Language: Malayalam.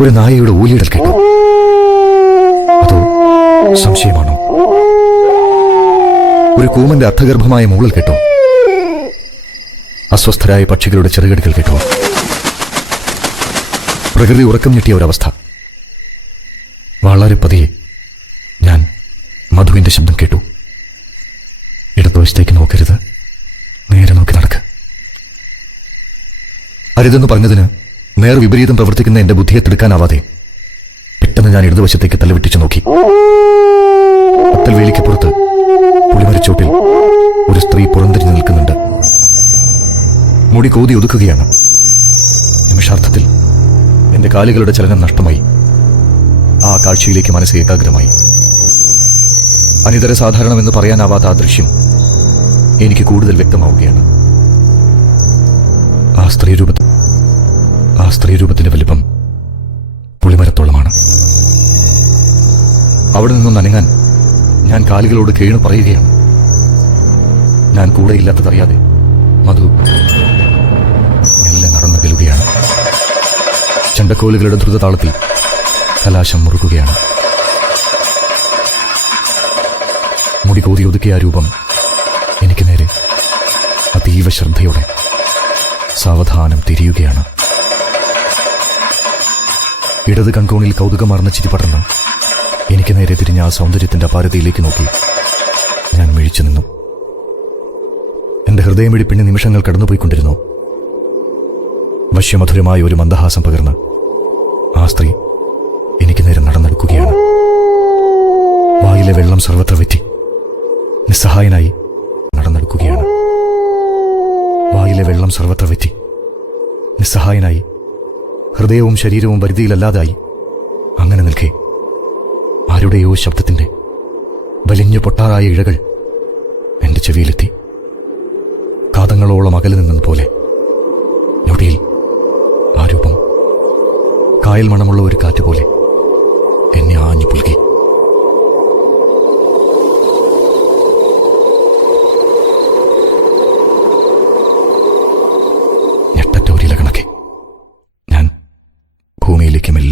ഒരു നായയുടെ ഊലിയിടൽ കേട്ടു. അതോ സംശയമാണോ? ഒരു കൂമന്റെ അർത്ഥഗർഭമായ മൂളൽ കേട്ടോ? അസ്വസ്ഥരായ പക്ഷികളുടെ ചെറുകടികൾ കേട്ടോ? പ്രകൃതി ഉറക്കം ഞെട്ടിയ ഒരവസ്ഥ. വളരെ പതിയെ ഞാൻ മധുവിന്റെ ശബ്ദം കേട്ടു. ഇടതുവശത്തേക്ക് നോക്കരുത്, നേരെ നോക്കി നടക്ക്. അരുതെന്ന് പറഞ്ഞതിന് നേർ വിപരീതം പ്രവർത്തിക്കുന്ന എന്റെ ബുദ്ധിയെ തിടുക്കാനാവാതെ പെട്ടെന്ന് ഞാൻ ഇടതുവശത്തേക്ക് തലവിട്ടിച്ചു നോക്കി. അത്തൽവേലിക്കപ്പുറത്ത് പുളിമരച്ചോട്ടിൽ ഒരു സ്ത്രീ പുറംതിരിഞ്ഞു നിൽക്കുന്നുണ്ട്. മുടി കോതി ഒതുക്കുകയാണ്. നിമിഷാർത്ഥത്തിൽ എന്റെ കാലുകളുടെ ചലനം നഷ്ടമായി. ആ കാഴ്ചയിലേക്ക് മനസ്സ് ഏകാഗ്രമായി. അനിതര സാധാരണമെന്ന് പറയാനാവാത്ത ആ ദൃശ്യം എനിക്ക് കൂടുതൽ വ്യക്തമാവുകയാണ്. ആ സ്ത്രീരൂപത്തിന്റെ വലിപ്പം പുളിമരത്തോളമാണ്. അവിടെ നിന്നും നനങ്ങാൻ ഞാൻ കാലുകളോട് കേണു പറയുകയാണ്. ഞാൻ കൂടെ ഇല്ലാത്തതറിയാതെ മധു മെല്ലെ നടന്നകലുകയാണ്. ചെണ്ടക്കോലുകളുടെ ദ്രുതതാളത്തിൽ കലാശം മുറുകുകയാണ്. മുടി കോതി ഒതുക്കിയ ആ രൂപം എനിക്ക് നേരെ അതീവ ശ്രദ്ധയോടെ സാവധാനം തിരിയുകയാണ്. ഇടത് കൺകോണിൽ കൗതുകമാർന്ന ചിരി പടർന്ന് എനിക്ക് നേരെ തിരിഞ്ഞ ആ സൗന്ദര്യത്തിന്റെ അപാരതയിലേക്ക് നോക്കി ഞാൻ മിഴിച്ചു നിന്നു. എന്റെ ഹൃദയമിടിപ്പിന് നിമിഷങ്ങൾ കടന്നുപോയിക്കൊണ്ടിരുന്നു. വശ്യമധുരമായ ഒരു മന്ദഹാസം പകർന്ന് ആ സ്ത്രീ എനിക്ക് നേരെ നടന്നെടുക്കുകയാണ്. വായിലെ വെള്ളം സർവത്ര വെറ്റി നിസ്സഹായനായി നടന്നെടുക്കുകയാണ്. വായിലെ വെള്ളം സർവത്ര വെറ്റി നിസ്സഹായനായി ഹൃദയവും ശരീരവും പരിധിയിലല്ലാതായി അങ്ങനെ നിൽക്കെ ആരുടെയോ ശബ്ദത്തിന്റെ വലിഞ്ഞു പൊട്ടാറായ ഇഴകൾ എന്റെ ചെവിയിലെത്തി. കാതങ്ങളോളം അകലെ നിന്നതുപോലെ ഞൊടിയിൽ ആ രൂപം കായൽ മണമുള്ള ഒരു കാറ്റുപോലെ എന്നെ ആഞ്ഞു പുൽകി. ഞെട്ടറ്റ ഒരില കണക്കെ ഞാൻ ഭൂമിയിലേക്ക് മെല്ലെ